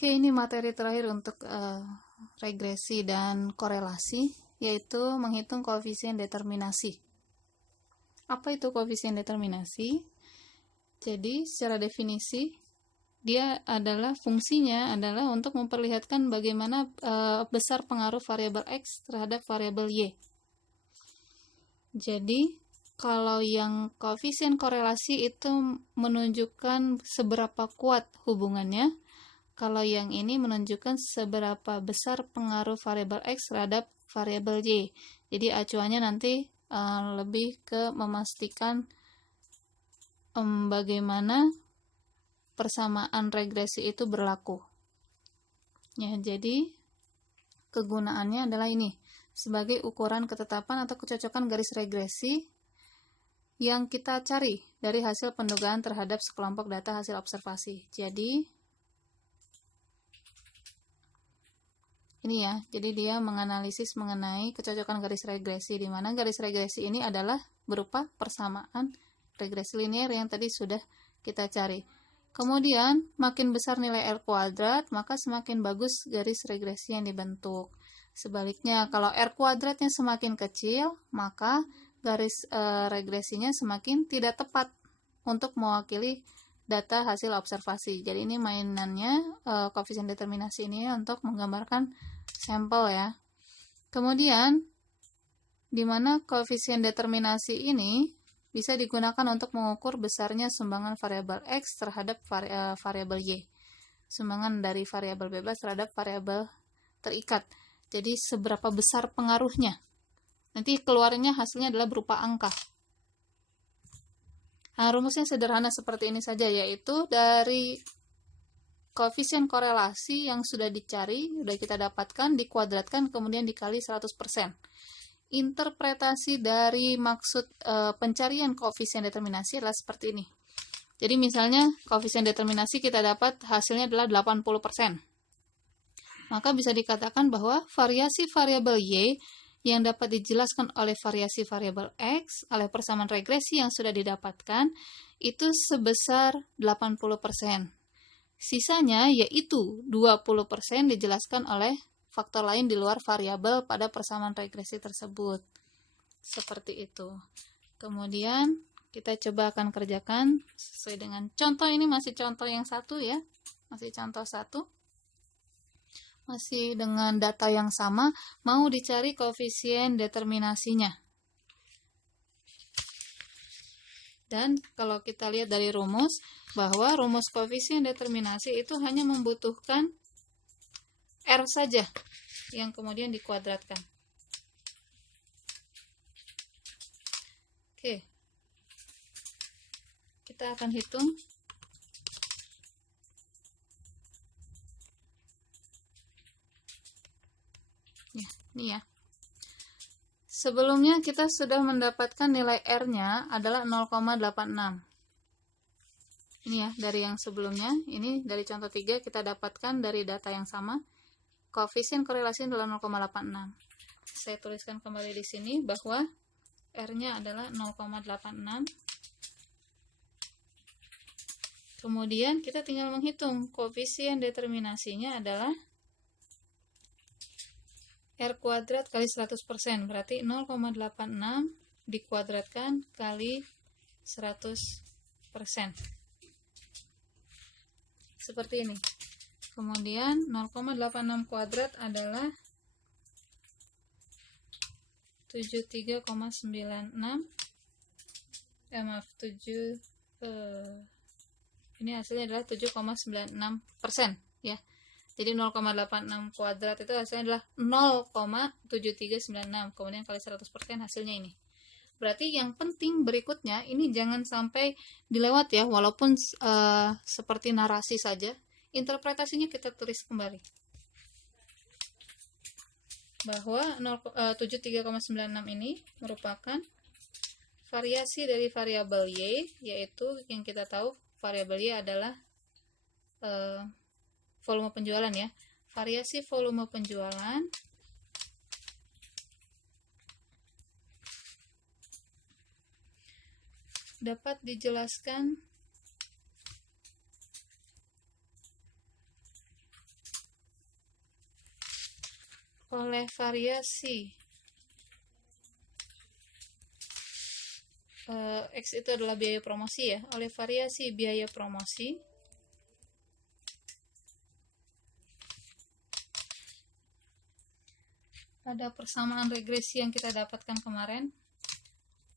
Oke, ini materi terakhir untuk regresi dan korelasi, yaitu menghitung koefisien determinasi. Apa itu koefisien determinasi? Jadi, secara definisi, dia adalah fungsinya adalah untuk memperlihatkan bagaimana besar pengaruh variabel X terhadap variabel Y. Jadi, kalau yang koefisien korelasi itu menunjukkan seberapa kuat hubungannya, kalau yang ini menunjukkan seberapa besar pengaruh variabel X terhadap variabel Y. Jadi acuannya nanti lebih ke memastikan bagaimana persamaan regresi itu berlaku. Ya, jadi kegunaannya adalah ini sebagai ukuran ketetapan atau kecocokan garis regresi yang kita cari dari hasil pendugaan terhadap sekelompok data hasil observasi. Jadi ini ya, jadi dia menganalisis mengenai kecocokan garis regresi, di mana garis regresi ini adalah berupa persamaan regresi linear yang tadi sudah kita cari. Kemudian, makin besar nilai R kuadrat, maka semakin bagus garis regresi yang dibentuk. Sebaliknya, kalau R kuadratnya semakin kecil, maka garis regresinya semakin tidak tepat untuk mewakili data hasil observasi. Jadi ini mainannya koefisien determinasi ini untuk menggambarkan sampel ya. Kemudian di mana koefisien determinasi ini bisa digunakan untuk mengukur besarnya sumbangan variabel X terhadap variabel Y. Sumbangan dari variabel bebas terhadap variabel terikat. Jadi seberapa besar pengaruhnya. Nanti keluarnya hasilnya adalah berupa angka. Nah, rumusnya sederhana seperti ini saja, yaitu dari koefisien korelasi yang sudah dicari, sudah kita dapatkan, dikuadratkan, kemudian dikali 100%. Interpretasi dari maksud pencarian koefisien determinasi adalah seperti ini. Jadi misalnya koefisien determinasi kita dapat hasilnya adalah 80%. Maka bisa dikatakan bahwa variasi variabel Y yang dapat dijelaskan oleh variasi variabel X oleh persamaan regresi yang sudah didapatkan itu sebesar 80%. Sisanya yaitu 20% dijelaskan oleh faktor lain di luar variabel pada persamaan regresi tersebut. Seperti itu. Kemudian kita coba akan kerjakan sesuai dengan contoh ini, masih contoh yang satu ya. Masih contoh satu. Masih dengan data yang sama, mau dicari koefisien determinasinya. Dan kalau kita lihat dari rumus, bahwa rumus koefisien determinasi itu hanya membutuhkan R saja, yang kemudian dikuadratkan. Oke. Kita akan hitung. Ya, ini ya. Sebelumnya kita sudah mendapatkan nilai R-nya adalah 0,86. Ini ya, dari yang sebelumnya, ini dari contoh 3 kita dapatkan dari data yang sama. Koefisien korelasi adalah 0,86. Saya tuliskan kembali di sini bahwa R-nya adalah 0,86. Kemudian kita tinggal menghitung koefisien determinasinya adalah R kuadrat kali 100%, berarti 0,86 dikuadratkan kali 100%. Seperti ini. Kemudian 0,86 kuadrat adalah 73,96. Ini hasilnya adalah 7,96% ya. Jadi 0,86 kuadrat itu hasilnya adalah 0,7396. Kemudian kali 100% hasilnya ini. Berarti yang penting berikutnya, ini jangan sampai dilewat ya, walaupun seperti narasi saja. Interpretasinya kita tulis kembali. Bahwa 73,96 ini merupakan variasi dari variabel Y, yaitu yang kita tahu variabel Y adalah volume penjualan ya. Variasi volume penjualan dapat dijelaskan oleh variasi X itu adalah biaya promosi ya, oleh variasi biaya promosi pada persamaan regresi yang kita dapatkan kemarin,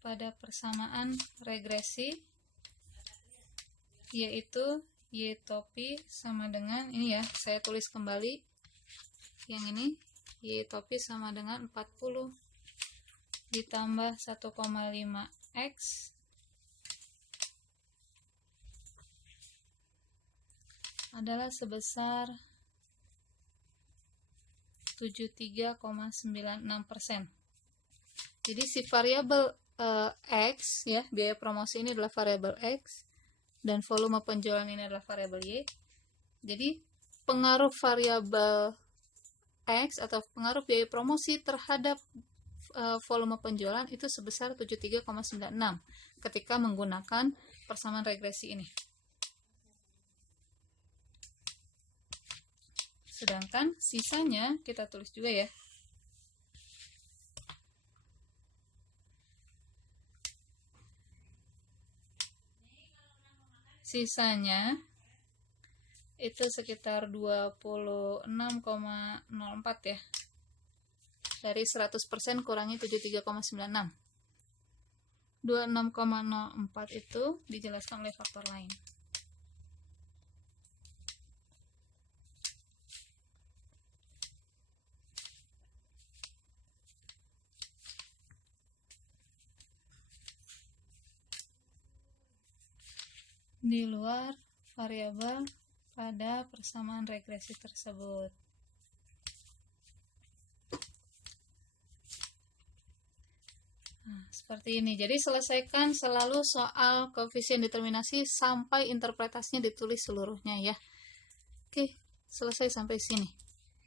pada persamaan regresi, yaitu Y topi sama dengan, ini ya, saya tulis kembali yang ini, Y topi sama dengan 40 ditambah 1,5 X adalah sebesar 73,96%. Jadi si variabel X ya, biaya promosi ini adalah variabel X dan volume penjualan ini adalah variabel Y. Jadi pengaruh variabel X atau pengaruh biaya promosi terhadap volume penjualan itu sebesar 73,96 ketika menggunakan persamaan regresi ini. Sedangkan sisanya kita tulis juga ya. Sisanya itu sekitar 26,04 ya. Dari 100% kurangi 73,96. 26,04 itu dijelaskan oleh faktor lain. Di luar variabel pada persamaan regresi tersebut. Nah, seperti ini. Jadi selesaikan selalu soal koefisien determinasi sampai interpretasinya ditulis seluruhnya ya. Oke, selesai sampai sini.